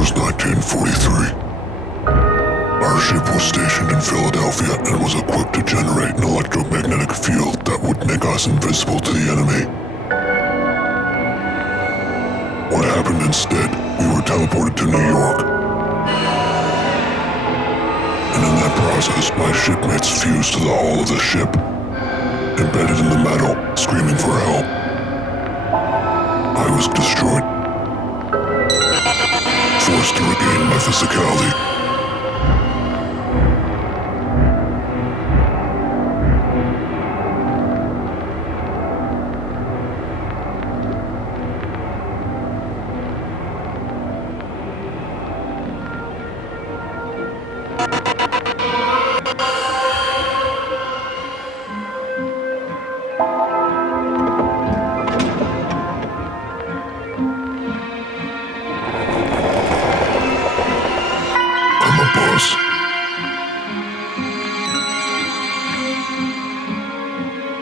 was 1943. Our ship was stationed in Philadelphia and was equipped to generate an electromagnetic field that would make us invisible to the enemy. What happened instead, we were teleported to New York. And in that process, my shipmates fused to the hull of the ship, embedded in the metal, screaming for help. I was destroyed, forced to regain my physicality.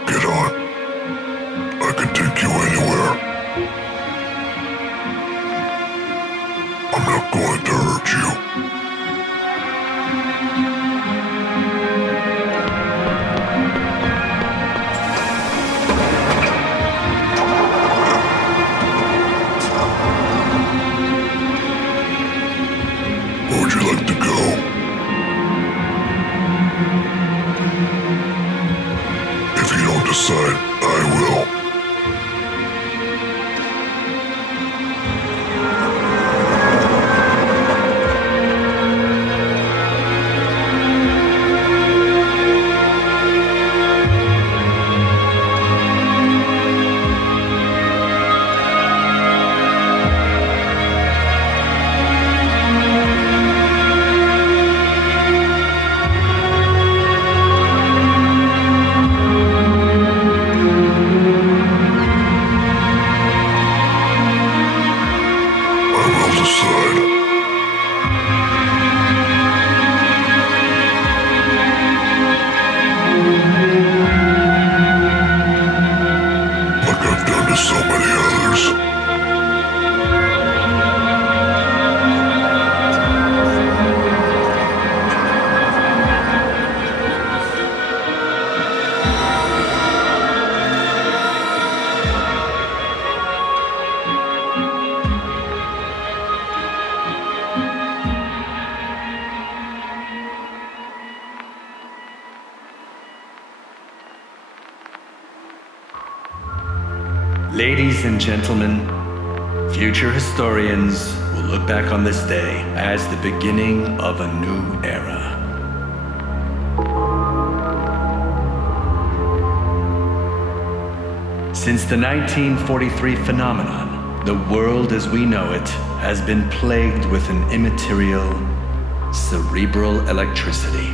Get on. I can take you anywhere. I'm not going to hurt you. Where would you like to go? If you don't decide, I will. So many others. Ladies and gentlemen, future historians will look back on this day as the beginning of a new era. Since the 1943 phenomenon, the world as we know it has been plagued with an immaterial, cerebral electricity.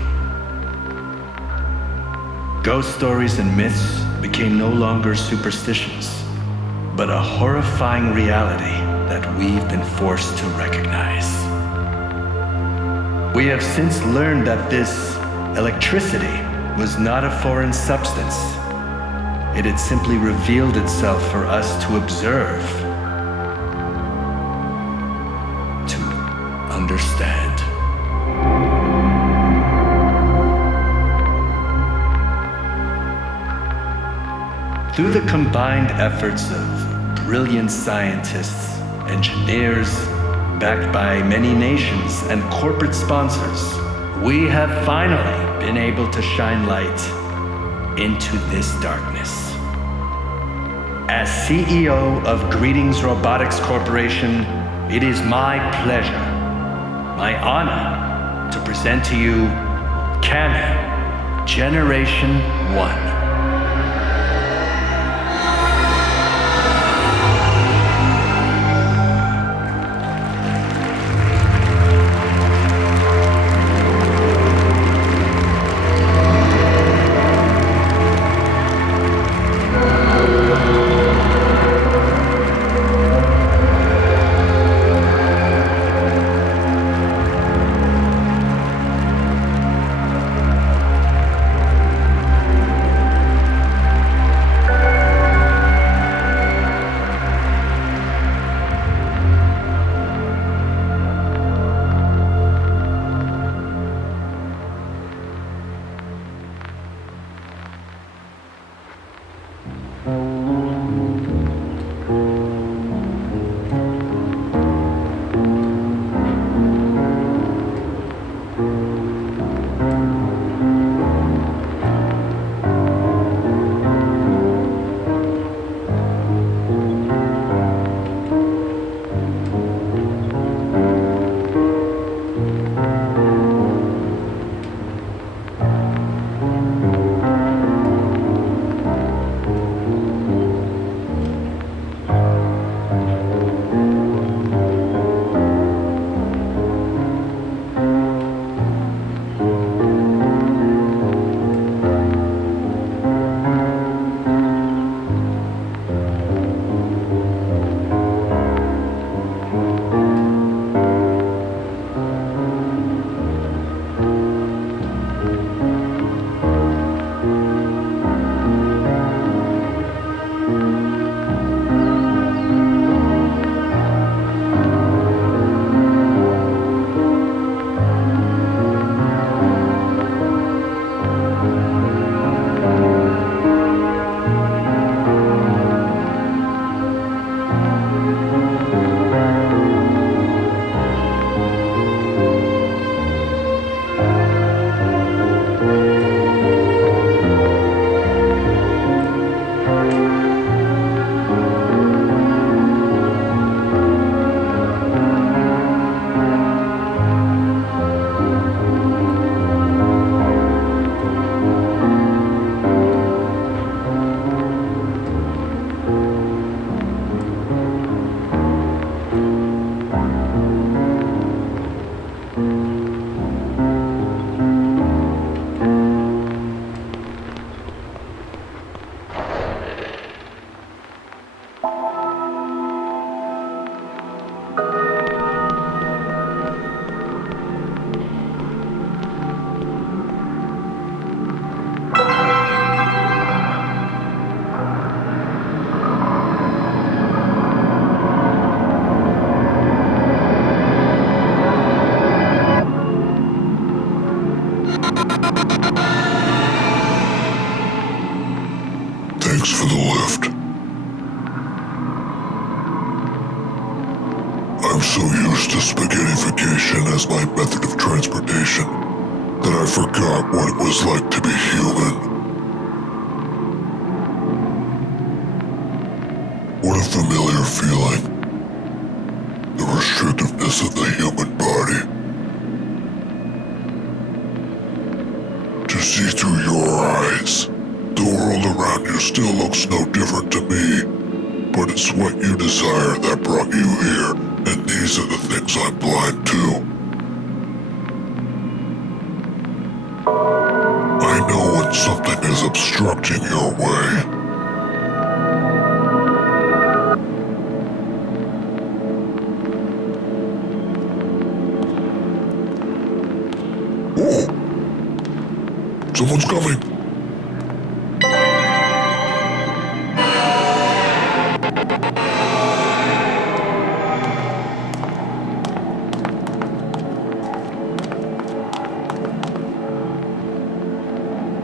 Ghost stories and myths became no longer superstitions, but a horrifying reality that we've been forced to recognize. We have since learned that this electricity was not a foreign substance. It had simply revealed itself for us to observe, to understand. Through the combined efforts of brilliant scientists, engineers, backed by many nations and corporate sponsors, we have finally been able to shine light into this darkness. As CEO of Greetings Robotics Corporation, it is my pleasure, my honor, to present to you Cami, Generation 1. so used to spaghettification as my method of transportation that I forgot what it was like to be human. What a familiar feeling. The restrictiveness of the human body. To see through your eyes, the world around you still looks no different to me, but it's what you desire that brought you here, and these are the things I'm blind to. I know when something is obstructing your way. Oh! Someone's coming!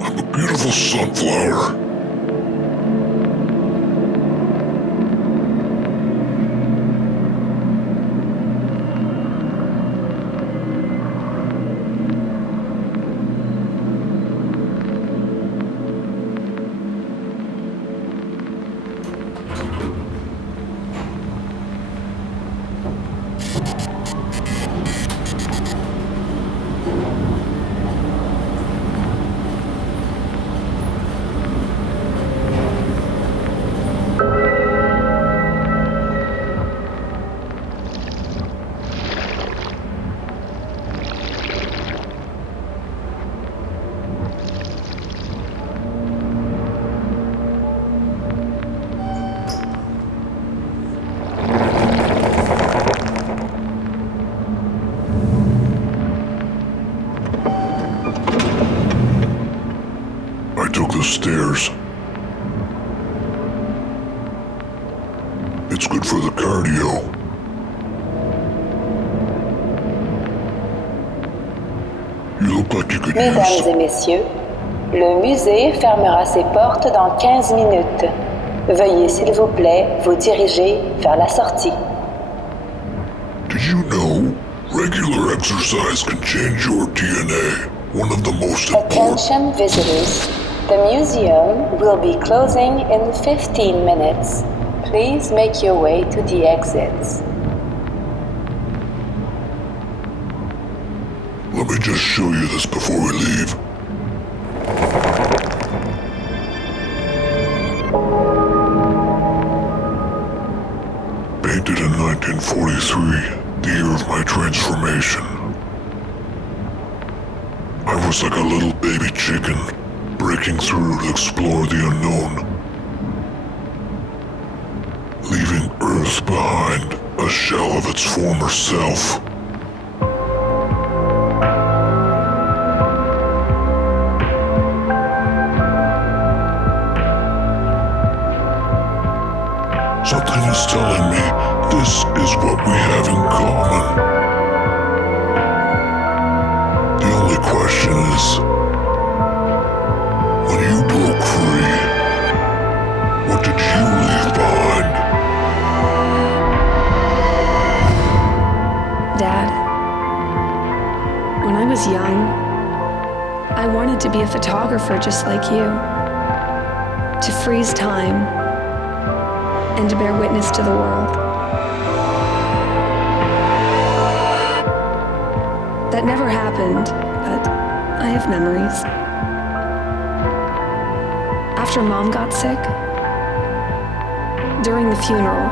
I'm a beautiful sunflower. I took the stairs. It's good for the cardio. You look like you could Mesdames use... et messieurs, le musée fermera ses portes dans 15 minutes. Veuillez s'il vous plaît vous diriger vers la sortie. Did you know regular exercise can change your DNA? One of the most important... Attention visitors, the museum will be closing in 15 minutes. Please make your way to the exits. Let me just show you this before we leave. Painted in 1943, the year of my transformation. I was like a little baby chicken, breaking through to explore the unknown. Leaving Earth behind, a shell of its former self. Something is telling me this is what we have in common. The only question is, when you broke free, what did you leave behind? Dad, when I was young, I wanted to be a photographer just like you, to freeze time and to bear witness to the world. That never happened, but I have memories. After Mom got sick, during the funeral,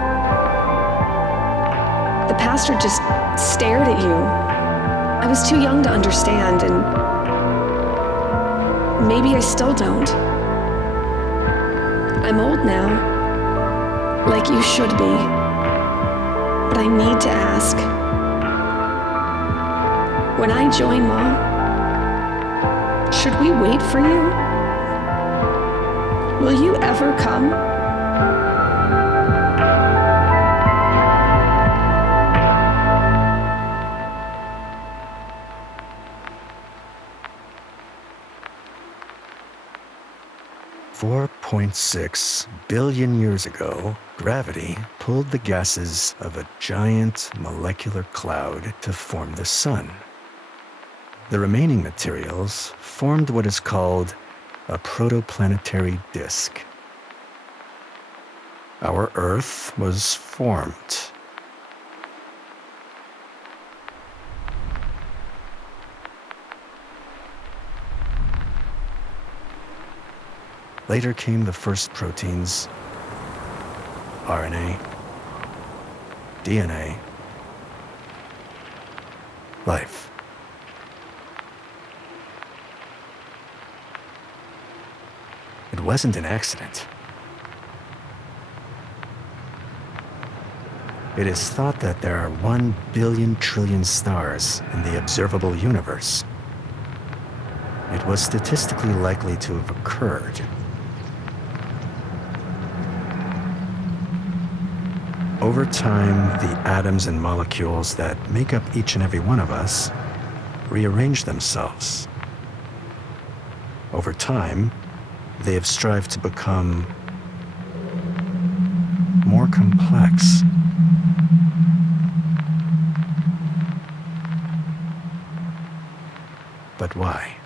the pastor just stared at you. I was too young to understand, and maybe I still don't. I'm old now, like you should be, but I need to ask. When I join Mom, should we wait for you? Will you ever come? .6 billion years ago, gravity pulled the gases of a giant molecular cloud to form the sun. The remaining materials formed what is called a protoplanetary disk. Our Earth was formed. Later came the first proteins, RNA, DNA, life. It wasn't an accident. It is thought that there are 1 billion trillion stars in the observable universe. It was statistically likely to have occurred. Over time, the atoms and molecules that make up each and every one of us rearrange themselves. Over time, they have strived to become more complex. But why?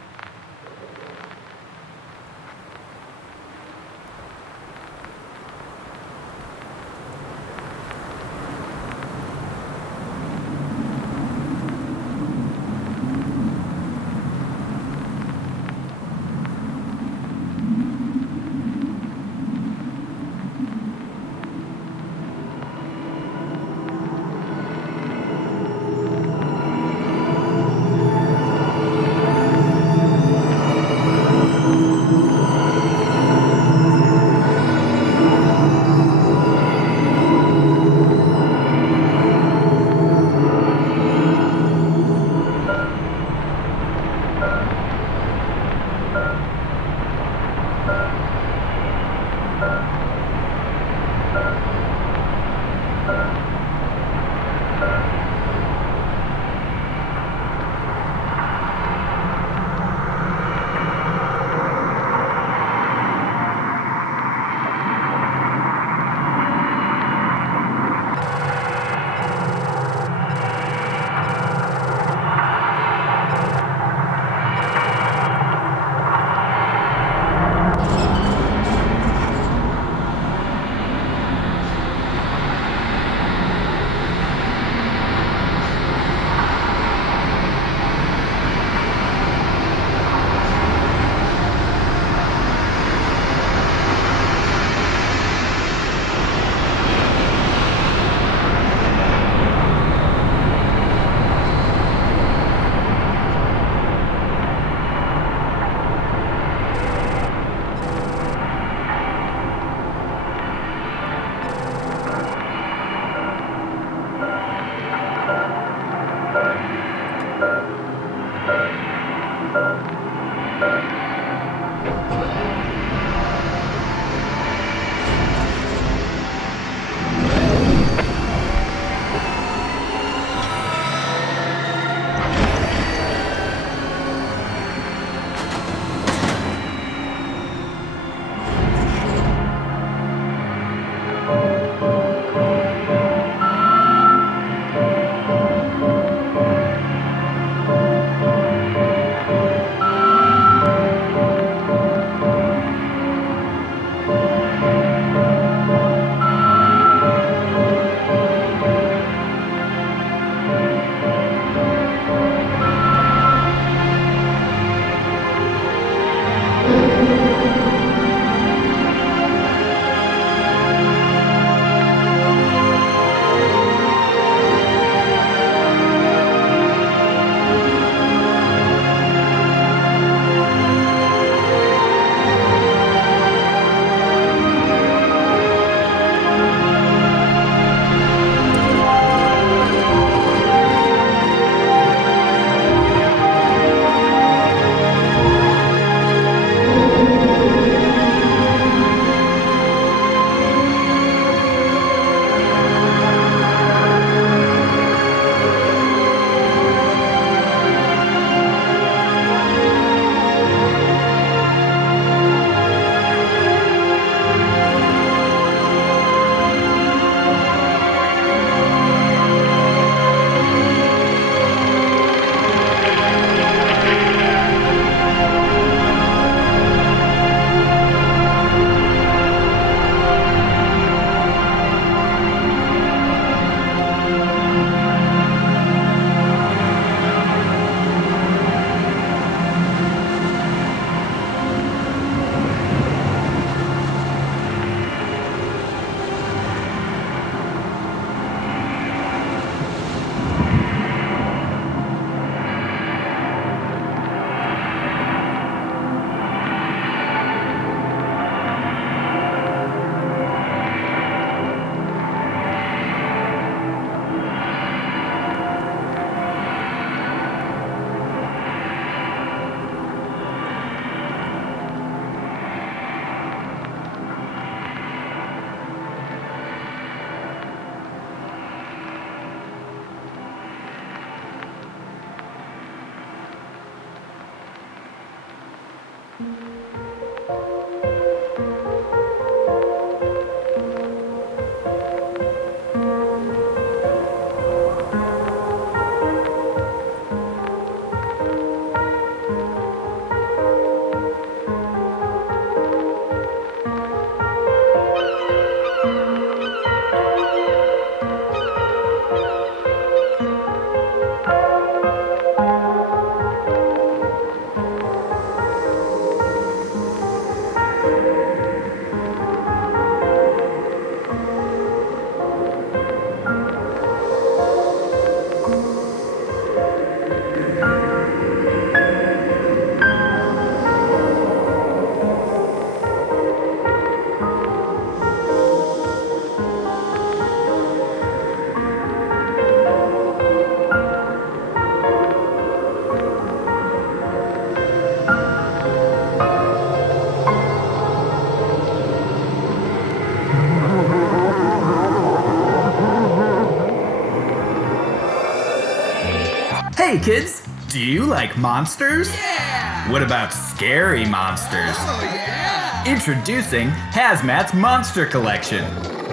Hey kids, do you like monsters? Yeah! What about scary monsters? Oh yeah! Introducing Hazmat's Monster Collection.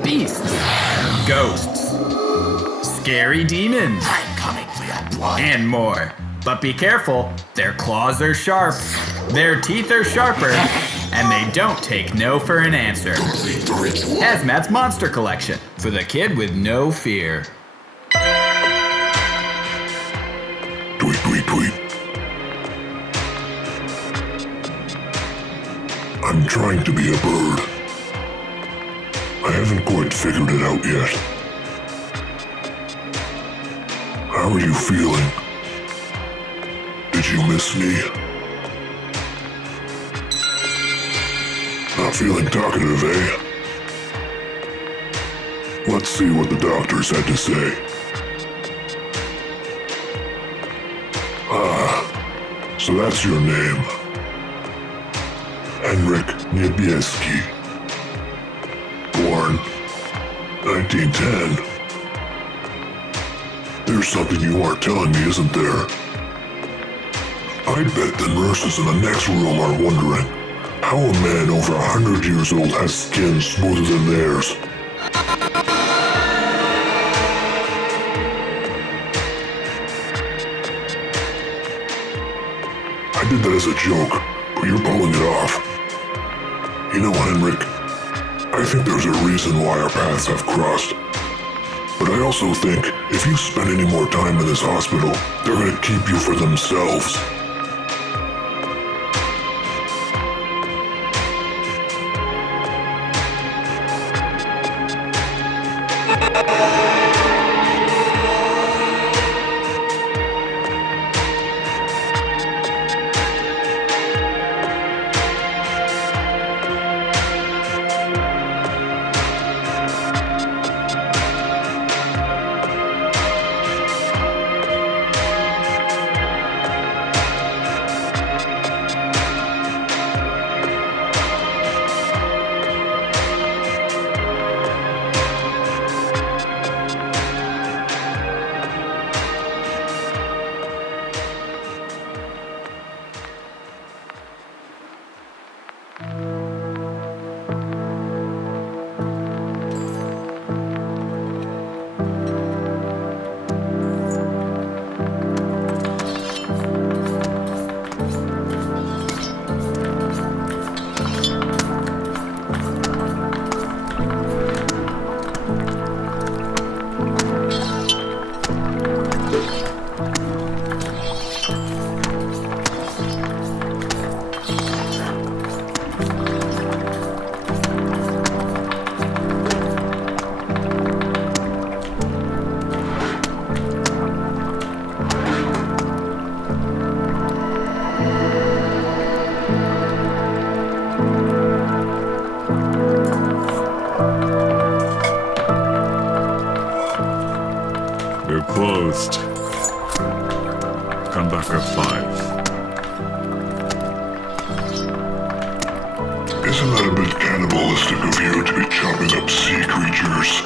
Beasts, ghosts, scary demons, I'm coming for your blood. and more. But be careful, their claws are sharp, their teeth are sharper, and they don't take no for an answer. Complete the ritual. Hazmat's Monster Collection, for the kid with no fear. Tweet, tweet, tweet. I'm trying to be a bird. I haven't quite figured it out yet. How are you feeling? Did you miss me? Not feeling talkative, eh? Let's see what the doctors had to say. So that's your name. Henryk Niebieski. Born 1910. There's something you aren't telling me, isn't there? I bet the nurses in the next room are wondering how a man over 100 years old has skin smoother than theirs. I did that as a joke, but you're pulling it off. You know, Henryk, I think there's a reason why our paths have crossed. But I also think if you spend any more time in this hospital, they're gonna keep you for themselves. They're closed. Come back at 5. Isn't that a bit cannibalistic of you to be chopping up sea creatures?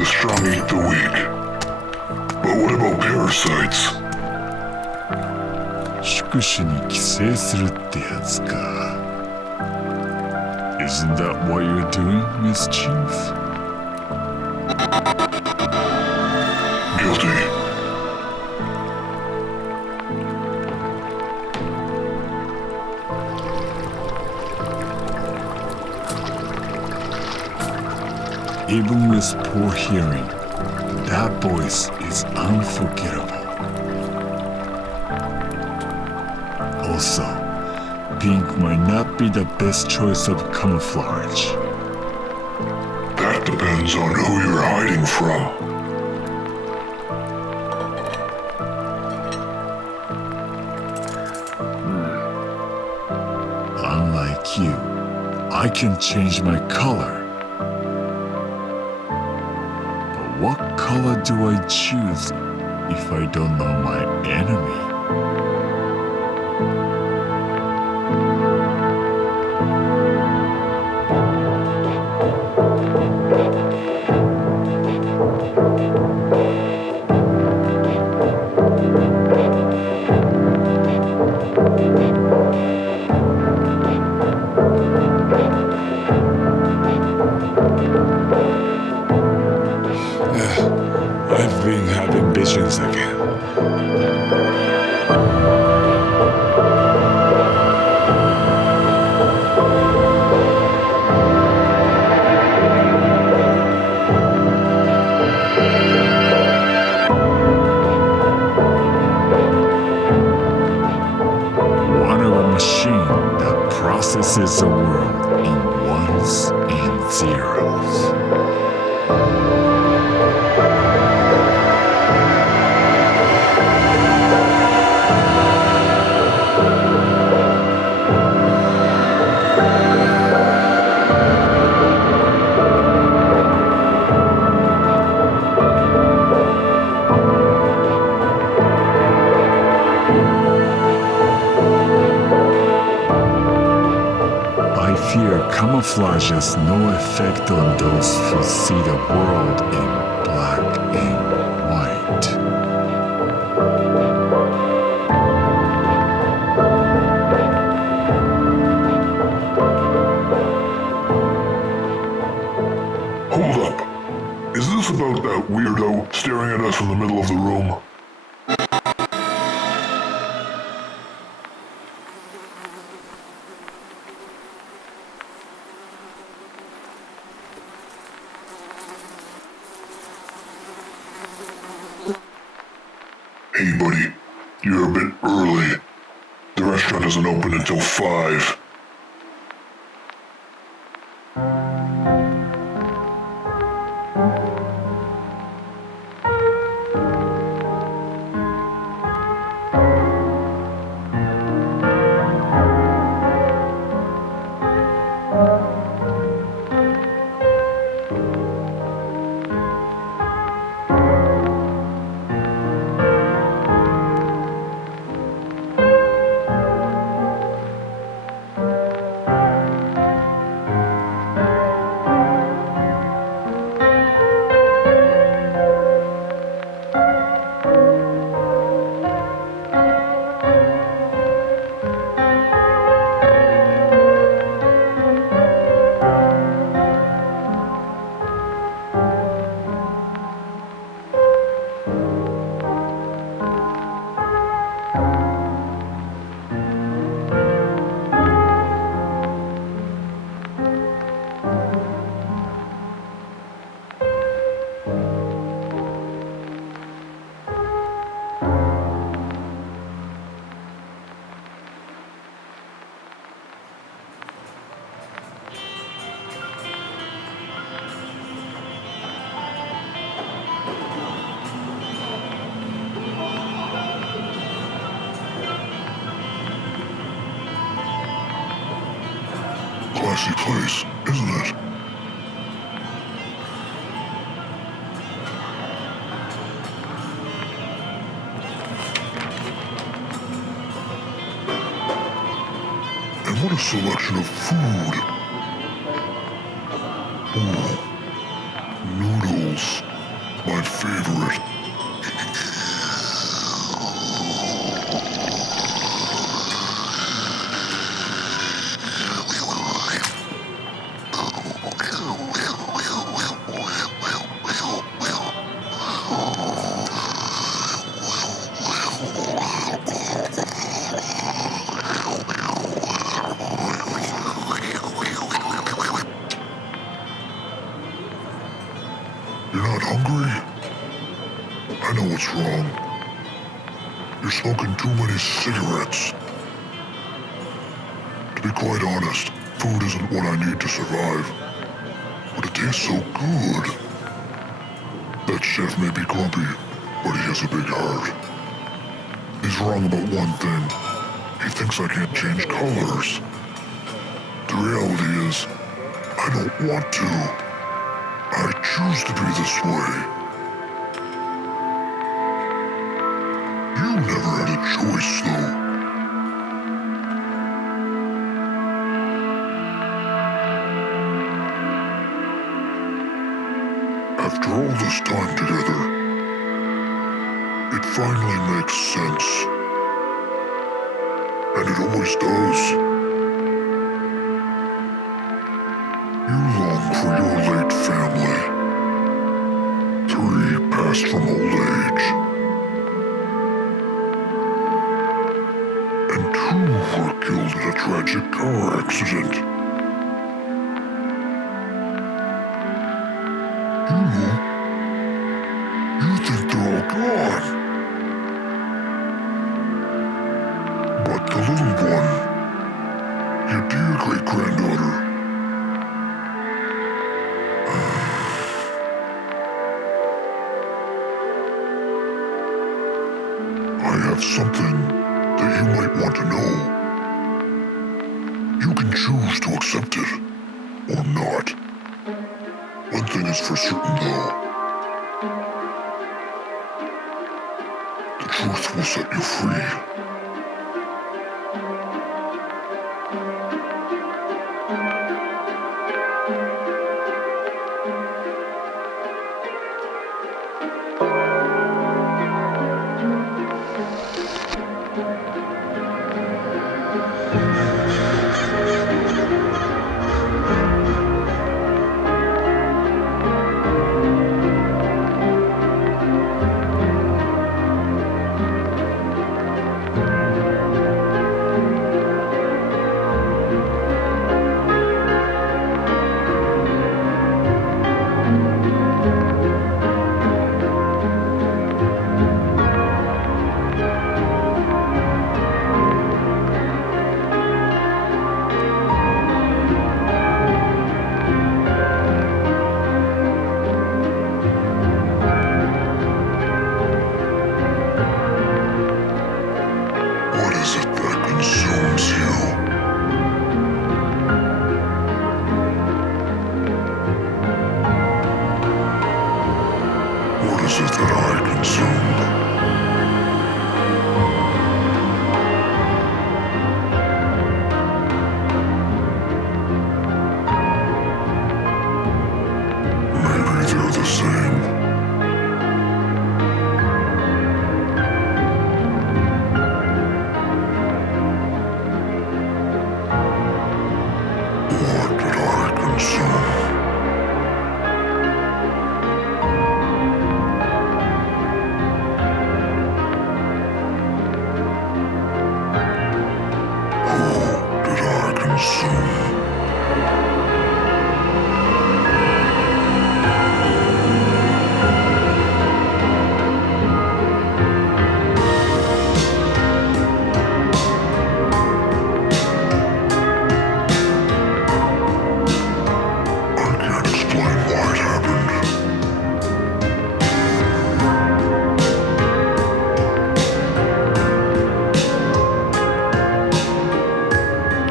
The strong eat the weak. But what about parasites? 宿主に寄生するってやつか。Isn't that what you're doing, Miss Chief? Guilty. Even with poor hearing, that voice is unforgettable. Also, pink might not be the best choice of camouflage. That depends on who you're hiding from. Unlike you, I can change my color. But what color do I choose if I don't know my enemy? I've been having visions again. One of a machine that processes the world in ones and zeros. I fear camouflage has no effect on those who see the world in black and white. Hold up. Is this about that weirdo staring at us from the middle of the room? Hey buddy, you're a bit early. The restaurant doesn't open until 5. Classy place, isn't it? And what a selection of food. Ooh, noodles. my favorite. You're not hungry? I know what's wrong. You're smoking too many cigarettes. To be quite honest, food isn't what I need to survive. But it tastes so good. That chef may be grumpy, but he has a big heart. He's wrong about one thing. He thinks I can't change colors. The reality is, I don't want to. I choose to be this way. You never had a choice, though. After all this time together, it finally makes sense. And it always does. You long for your late family. 3 passed from old age. And 2 were killed in a tragic car accident. You think they're all gone. But the little one, your dear great-granddaughter, I have something that you might want to know. You can choose to accept it, or not. One thing is for certain, though. The truth will set you free.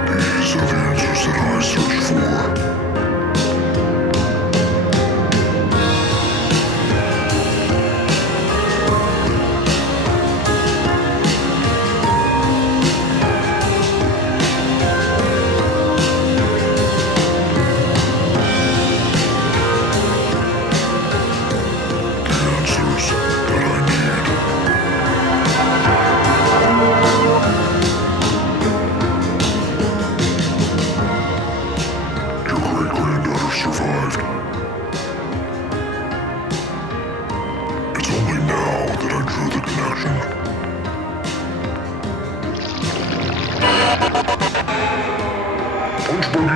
These are the answers that me?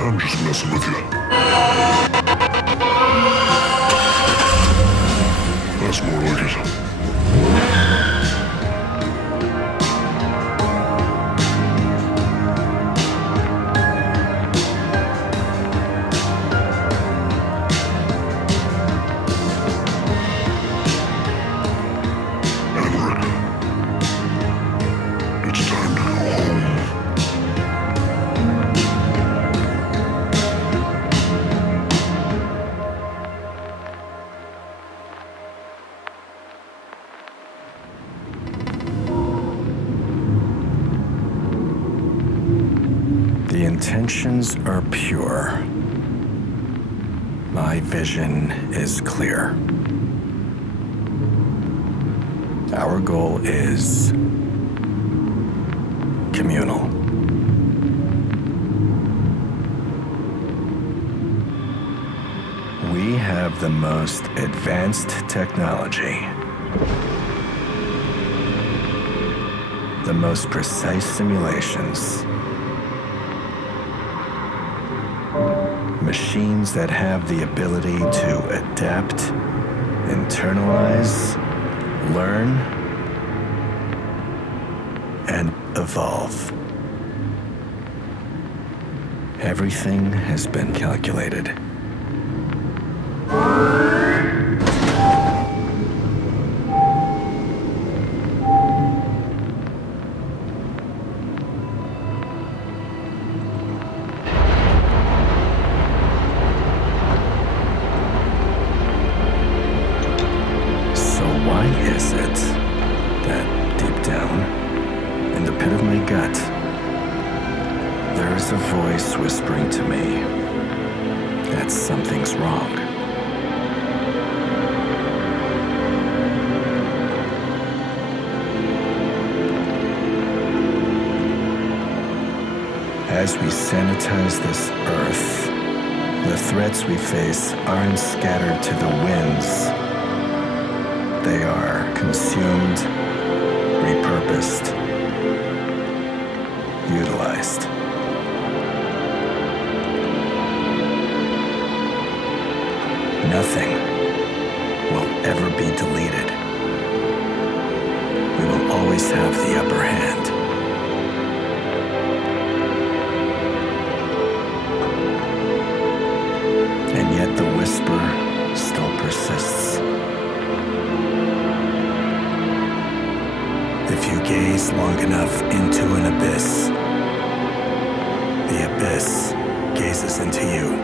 I'm just messing with you. That's more like it. Everett, it's time to go home. The intentions are pure. My vision is clear. Our goal is communal. We have the most advanced technology, the most precise simulations, machines that have the ability to adapt, internalize, learn, and evolve. Everything has been calculated. So why is it that deep down, in the pit of my gut, there is a voice whispering to me that something's wrong? As we sanitize this earth, the threats we face aren't scattered to the winds. They are consumed, repurposed, utilized. Nothing will ever be deleted. We will always have the upper hand. And yet the whisper still persists. If you gaze long enough into an abyss, the abyss gazes into you.